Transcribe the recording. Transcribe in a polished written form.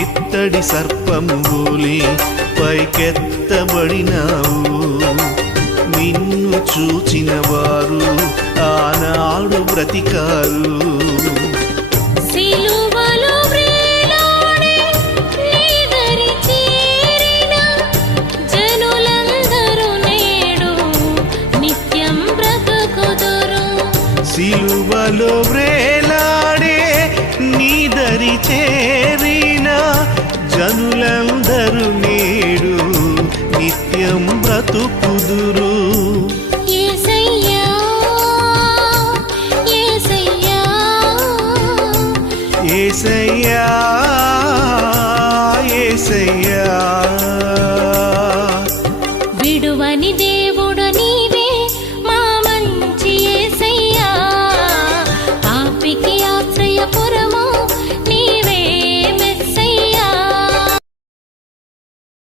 ఇత్తడి సర్పము వోలే పైకెత్తబడినావు. నిన్ను చూచిన వారు ఆనాడు బ్రతికారు. సిలువలో వ్రేలాడే నీ దరి చేరిన జనులందరూ నేడు నిత్యం బ్రతుకుదురు. సిలువలో వ్రేలాడే నీ దరి చేరిన జనులందరూ నేడు నిత్యం బ్రతుకుదురు. యేసయ్యా యేసయ్యా యేసయ్యా యేసయ్యా